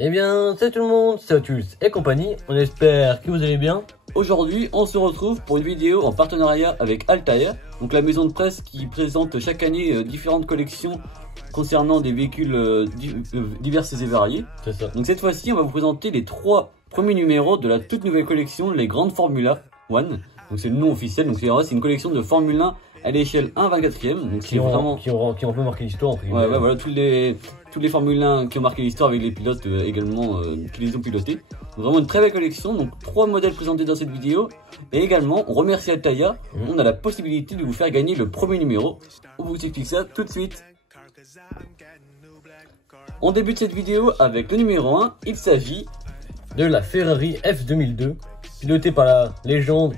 Eh bien, salut tout le monde, c'est Otus et compagnie, on espère que vous allez bien. Aujourd'hui, on se retrouve pour une vidéo en partenariat avec Altair, donc la maison de presse qui présente chaque année différentes collections concernant des véhicules diverses et variés. C'est ça. Donc cette fois-ci, on va vous présenter les 3 premiers numéros de la toute nouvelle collection, les grandes Formula One. Donc c'est le nom officiel, donc c'est une collection de Formule 1 à l'échelle 1/24e. Donc qui ont un peu marqué l'histoire. Ouais, voilà, tous les Formule 1 qui ont marqué l'histoire avec les pilotes également qui les ont pilotés. Donc, vraiment une très belle collection, donc 3 modèles présentés dans cette vidéo. Et également, on remercie Altair, on a la possibilité de vous faire gagner le premier numéro. On vous explique ça tout de suite. On débute cette vidéo avec le numéro 1, il s'agit de la Ferrari F2002, pilotée par la légende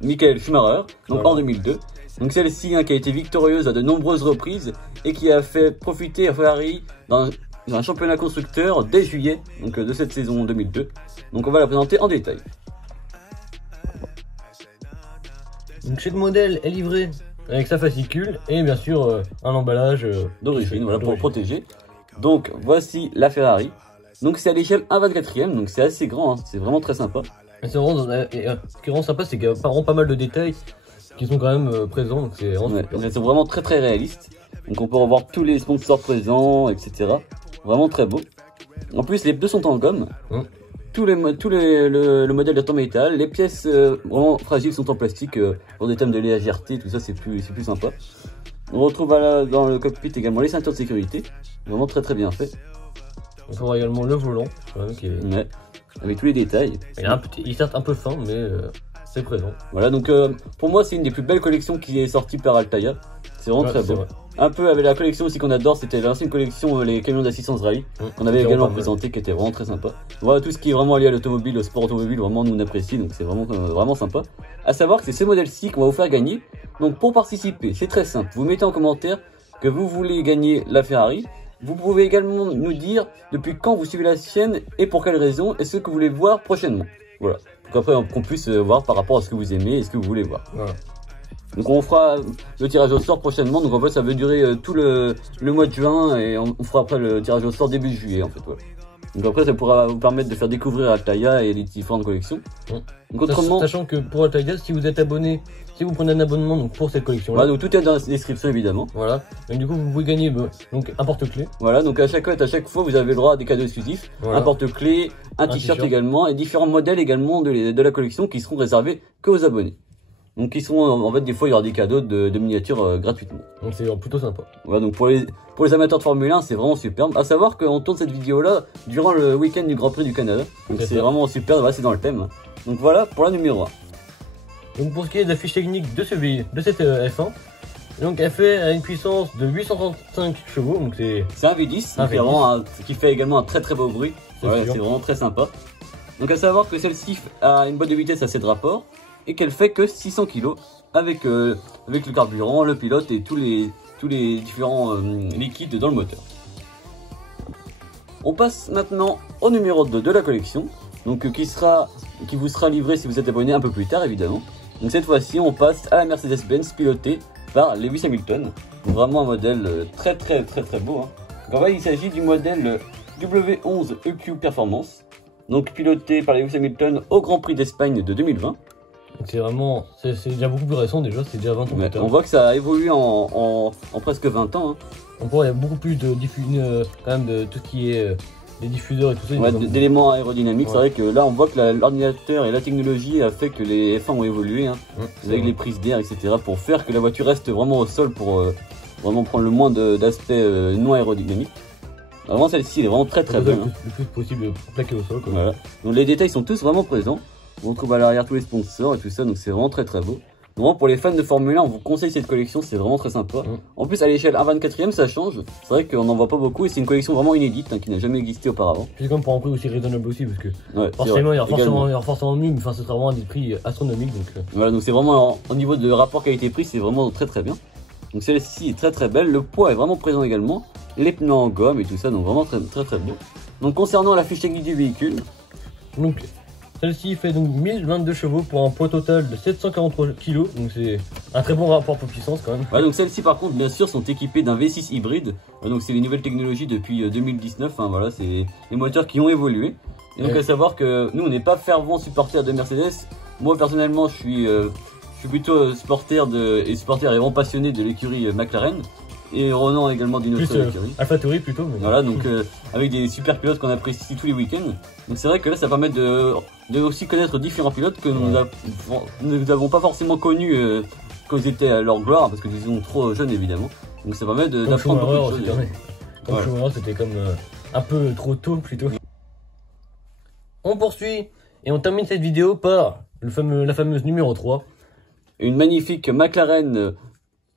Michael Schumacher, donc voilà. En 2002. Donc celle-ci qui a été victorieuse à de nombreuses reprises et qui a fait profiter à Ferrari dans un championnat constructeur dès juillet donc de cette saison 2002. Donc on va la présenter en détail. Donc chaque modèle est livré avec sa fascicule et bien sûr un emballage d'origine, voilà, pour le protéger. Donc voici la Ferrari. Donc c'est à l'échelle 1/24e, donc c'est assez grand, hein. C'est vraiment très sympa. C'est vraiment, ce qui rend sympa, c'est qu'il y a vraiment pas mal de détails qui sont quand même présents, donc c'est vraiment c'est vraiment très réaliste. Donc on peut revoir tous les sponsors présents, etc. Vraiment très beau. En plus les pneus sont en gomme. Le modèle est en métal. Les pièces vraiment fragiles sont en plastique pour des thèmes de légèreté, tout ça c'est plus sympa. On retrouve dans le cockpit également les ceintures de sécurité. Vraiment très bien fait. On voit également le volant qui est... Ouais, avec tous les détails. Il est certes un peu fin, mais c'est présent. Voilà, donc pour moi c'est une des plus belles collections qui est sortie par Altair. C'est vraiment très beau. Vrai. Un peu avec la collection aussi qu'on adore, c'était l'ancienne collection les camions d'assistance rallye qu'on avait également présenté, qui était vraiment très sympa. Voilà, tout ce qui est vraiment lié à l'automobile, au sport automobile, vraiment nous on apprécie, donc c'est vraiment sympa. À savoir que c'est ce modèle-ci qu'on va vous faire gagner. Donc pour participer, c'est très simple, vous mettez en commentaire que vous voulez gagner la Ferrari. Vous pouvez également nous dire depuis quand vous suivez la chaîne et pour quelle raison et ce que vous voulez voir prochainement. Voilà, donc après qu'on puisse voir par rapport à ce que vous aimez et ce que vous voulez voir. Voilà. Donc on fera le tirage au sort prochainement, donc en fait ça va durer tout le mois de juin et on fera après le tirage au sort début juillet en fait. Voilà. Donc après ça pourra vous permettre de faire découvrir Altair et les différentes collections. Donc autrement, sachant que pour Altair, si vous êtes abonné, si vous prenez un abonnement donc pour cette collection là, voilà, donc tout est dans la description évidemment. Voilà, donc du coup vous pouvez gagner donc un porte-clés. Voilà, donc à chaque fois vous avez le droit à des cadeaux exclusifs, voilà. Un porte-clés, un t-shirt également et différents modèles également de la collection qui seront réservés que aux abonnés. Donc ils seront en fait des fois il y aura des cadeaux de miniatures gratuitement. Donc c'est plutôt sympa. Voilà, donc pour les amateurs de Formule 1 c'est vraiment superbe. À savoir qu'on tourne cette vidéo là durant le week-end du Grand Prix du Canada. Donc c'est vraiment super, voilà, c'est dans le thème. Donc voilà pour la numéro 1. Donc pour ce qui est de la fiche technique de cette F1, donc elle fait une puissance de 835 chevaux, donc c'est un V10, qui fait également un très beau bruit. Ouais, c'est vraiment très sympa. Donc à savoir que celle-ci a une boîte de vitesse à 7 rapports et qu'elle fait que 600 kg avec le carburant, le pilote et tous les différents liquides dans le moteur. On passe maintenant au numéro 2 de la collection, donc qui vous sera livré si vous êtes abonné un peu plus tard évidemment. Donc cette fois-ci on passe à la Mercedes-Benz pilotée par Lewis Hamilton. Vraiment un modèle très beau. Donc en fait il s'agit du modèle W11 EQ Performance, donc piloté par Lewis Hamilton au Grand Prix d'Espagne de 2020. C'est vraiment, c'est déjà beaucoup plus récent déjà, c'est déjà 20 ans plus tard. On voit que ça a évolué en presque 20 ans. On voit il y a beaucoup plus de quand même de tout ce qui est des diffuseurs et tout ça. Ouais, d'éléments aérodynamiques, c'est vrai que là on voit que l'ordinateur et la technologie a fait que les F1 ont évolué, avec les prises d'air, etc. pour faire que la voiture reste vraiment au sol pour vraiment prendre le moins d'aspects non aérodynamiques. Vraiment celle-ci elle est vraiment très belle. Le plus possible plaqué au sol. Voilà. Donc les détails sont tous vraiment présents. On retrouve à l'arrière tous les sponsors et tout ça, donc c'est vraiment très beau. Vraiment pour les fans de Formule 1, on vous conseille cette collection, c'est vraiment très sympa. En plus à l'échelle 1/24e ça change, c'est vrai qu'on n'en voit pas beaucoup et c'est une collection vraiment inédite qui n'a jamais existé auparavant. Puis comme pour un prix aussi raisonnable aussi parce que forcément il y aura forcément mieux, mais ce sera vraiment des prix astronomiques. Donc, Voilà, donc c'est vraiment au niveau de rapport qualité-prix, c'est vraiment très bien. Donc celle-ci est très belle, le poids est vraiment présent également, les pneus en gomme et tout ça, donc vraiment très beau. Donc concernant la fiche technique du véhicule, donc Celle-ci fait donc 1022 chevaux pour un poids total de 743 kg, donc c'est un très bon rapport poids-puissance quand même. Ouais, donc celles-ci par contre bien sûr sont équipées d'un V6 hybride, donc c'est les nouvelles technologies depuis 2019, hein, voilà, c'est les moteurs qui ont évolué. Et donc à savoir que nous on n'est pas fervent supporter de Mercedes, moi personnellement je suis plutôt supporter et vraiment passionné de l'écurie McLaren. Et Ronan également d'une autre écurie. AlphaTauri plutôt. Mais... Voilà, donc avec des super pilotes qu'on apprécie tous les week-ends. Donc c'est vrai que là ça permet de aussi connaître différents pilotes que nous n'avons pas forcément connus quand ils étaient à leur gloire, parce qu'ils sont trop jeunes évidemment. Donc ça permet d'apprendre beaucoup de choses. Comme Schumacher, c'était comme un peu trop tôt plutôt. On poursuit et on termine cette vidéo par la fameuse numéro 3. Une magnifique McLaren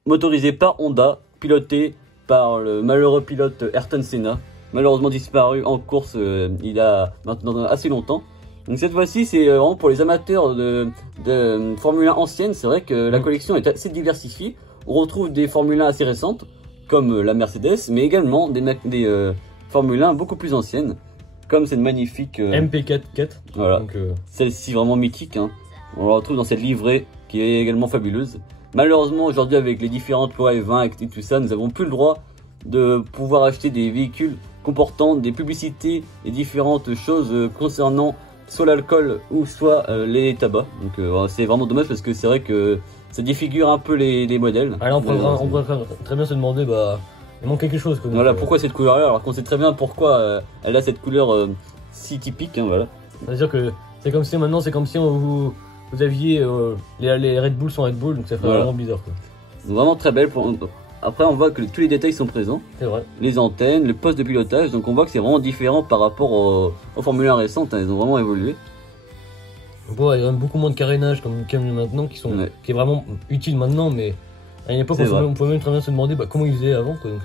motorisée par Honda, pilotée par le malheureux pilote Ayrton Senna, malheureusement disparu en course il y a maintenant assez longtemps. Donc cette fois-ci c'est vraiment pour les amateurs de Formule 1 ancienne, c'est vrai que la collection est assez diversifiée. On retrouve des Formule 1 assez récentes, comme la Mercedes, mais également des Formule 1 beaucoup plus anciennes, comme cette magnifique MP44. Voilà, celle-ci vraiment mythique, hein. On la retrouve dans cette livrée qui est également fabuleuse. Malheureusement aujourd'hui avec les différentes lois E20 et tout ça, nous n'avons plus le droit de pouvoir acheter des véhicules comportant des publicités et différentes choses concernant soit l'alcool ou soit les tabacs. Donc c'est vraiment dommage parce que c'est vrai que ça défigure un peu les modèles. Alors on pourrait très bien se demander, il manque quelque chose. Voilà, pourquoi cette couleur là, alors qu'on sait très bien pourquoi elle a cette couleur si typique, hein, voilà. C'est-à-dire que c'est comme si maintenant vous aviez les Red Bull sans Red Bull, donc ça fait vraiment bizarre quoi. Vraiment très belle. Après on voit que tous les détails sont présents. C'est vrai. Les antennes, le poste de pilotage, donc on voit que c'est vraiment différent par rapport aux Formule 1 récentes, hein, ils ont vraiment évolué. On voit il y a même beaucoup moins de carénage comme maintenant qui est vraiment utile maintenant, mais à une époque on pouvait même très bien se demander comment ils faisaient avant quoi, donc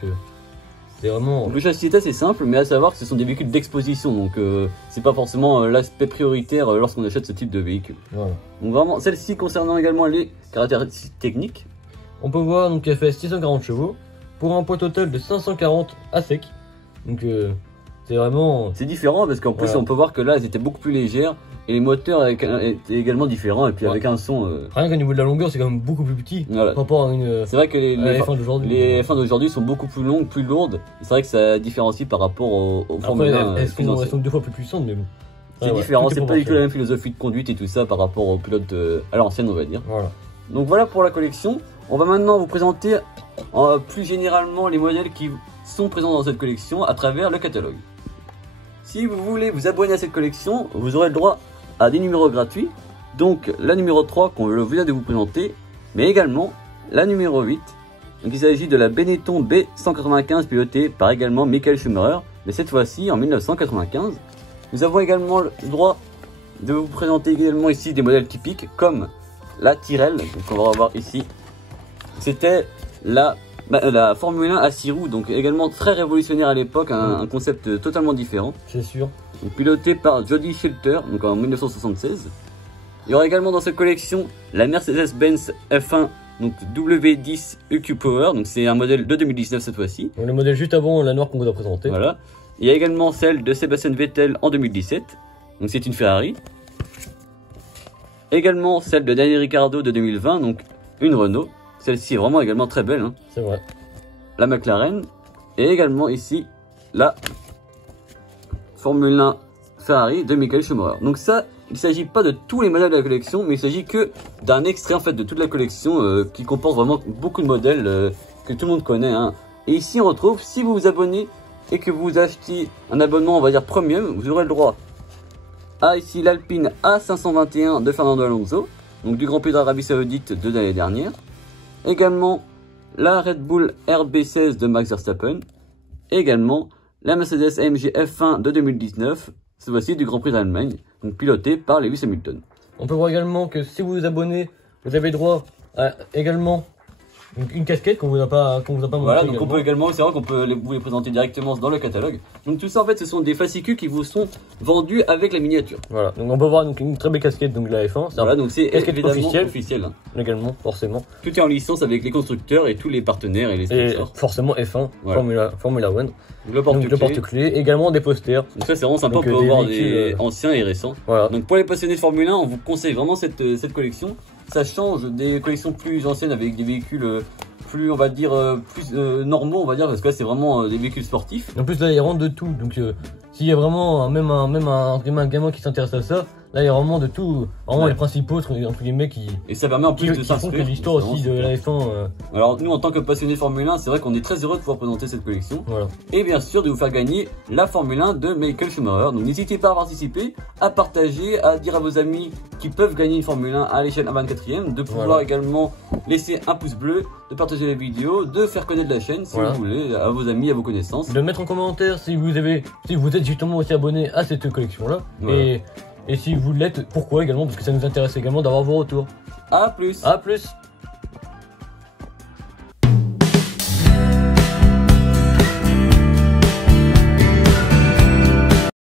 c'est vraiment... Le châssis est assez simple, mais à savoir que ce sont des véhicules d'exposition, donc c'est pas forcément l'aspect prioritaire lorsqu'on achète ce type de véhicule. Voilà. Donc vraiment, celle-ci concernant également les caractéristiques techniques. On peut voir qu'elle fait 640 chevaux pour un poids total de 540 à sec. Donc c'est vraiment... C'est différent parce qu'en plus on peut voir que là elles étaient beaucoup plus légères et les moteurs étaient également différents et puis avec un son... Rien qu'au niveau de la longueur c'est quand même beaucoup plus petit par rapport à une... C'est vrai que les F1 d'aujourd'hui sont beaucoup plus longues, plus lourdes. C'est vrai que ça différencie par rapport aux Formule 1. Elles sont 2 fois plus puissantes mais bon. C'est différent, c'est pas du tout la même philosophie de conduite et tout ça par rapport aux pilotes à l'ancienne on va dire. Voilà. Donc voilà pour la collection. On va maintenant vous présenter plus généralement les modèles qui sont présents dans cette collection à travers le catalogue. Si vous voulez vous abonner à cette collection, vous aurez le droit à des numéros gratuits. Donc la numéro 3 qu'on vient de vous présenter, mais également la numéro 8. Donc il s'agit de la Benetton B195 pilotée par également Michael Schumacher, mais cette fois-ci en 1995. Nous avons également le droit de vous présenter également ici des modèles typiques comme la Tyrrell, donc on va revoir ici. C'était la Formule 1 à 6 roues, donc également très révolutionnaire à l'époque, un concept totalement différent. C'est sûr. Donc, piloté par Jody Scheckter, donc en 1976. Il y aura également dans cette collection la Mercedes-Benz F1, donc W10 EQ Power, donc c'est un modèle de 2019 cette fois-ci. Le modèle juste avant la noire qu'on vous a présenté. Voilà. Il y a également celle de Sebastian Vettel en 2017, donc c'est une Ferrari. Également celle de Daniel Ricciardo de 2020, donc une Renault. Celle-ci est vraiment également très belle. Hein. C'est vrai. La McLaren. Et également ici, la Formule 1 Ferrari de Michael Schumacher. Donc ça, il ne s'agit pas de tous les modèles de la collection, mais il s'agit que d'un extrait en fait de toute la collection qui comporte vraiment beaucoup de modèles que tout le monde connaît. Hein. Et ici, on retrouve, si vous vous abonnez et que vous achetez un abonnement, on va dire premium, vous aurez le droit à ici l'Alpine A521 de Fernando Alonso, donc du Grand Prix d'Arabie Saoudite de l'année dernière. Également la Red Bull RB16 de Max Verstappen. Également la Mercedes AMG F1 de 2019, cette fois-ci du Grand Prix d'Allemagne, donc piloté par Lewis Hamilton. On peut voir également que si vous vous abonnez, vous avez droit à également une casquette qu'on vous a pas montré. Voilà, donc on peut également, c'est vrai qu'on peut vous les présenter directement dans le catalogue. Donc tout ça en fait ce sont des fascicules qui vous sont vendus avec la miniature. Voilà, donc on peut voir donc, une très belle casquette donc de la F1. Voilà, donc c'est évidemment officiel. Hein. Également, forcément. Tout est en licence avec les constructeurs et tous les partenaires et les sponsors. Et forcément F1, voilà. Formula 1. Le porte-clés. Également des posters. Donc ça c'est vraiment sympa, on peut voir des anciens et récents. Voilà. Donc pour les passionnés de Formule 1, on vous conseille vraiment cette collection. Ça change des collections plus anciennes avec des véhicules plus, on va dire, plus normaux, on va dire, parce que là c'est vraiment des véhicules sportifs. En plus là il rentre de tout, donc s'il y a vraiment même un gamin qui s'intéresse à ça, là il y a vraiment de tout, vraiment les principaux entre guillemets qui... Et ça permet en plus de s'inspirer. l'histoire aussi de la F1. Alors nous en tant que passionnés de Formule 1, c'est vrai qu'on est très heureux de pouvoir présenter cette collection. Voilà. Et bien sûr de vous faire gagner la Formule 1 de Michael Schumacher. Donc n'hésitez pas à participer, à partager, à dire à vos amis qui peuvent gagner une Formule 1 à l'échelle 24e, de pouvoir également laisser un pouce bleu, de partager les vidéos, de faire connaître la chaîne si vous voulez, à vos amis, à vos connaissances. De mettre en commentaire si vous êtes justement aussi abonné à cette collection là. Et si vous l'êtes, pourquoi également, parce que ça nous intéresse également d'avoir vos retours. A plus. A plus.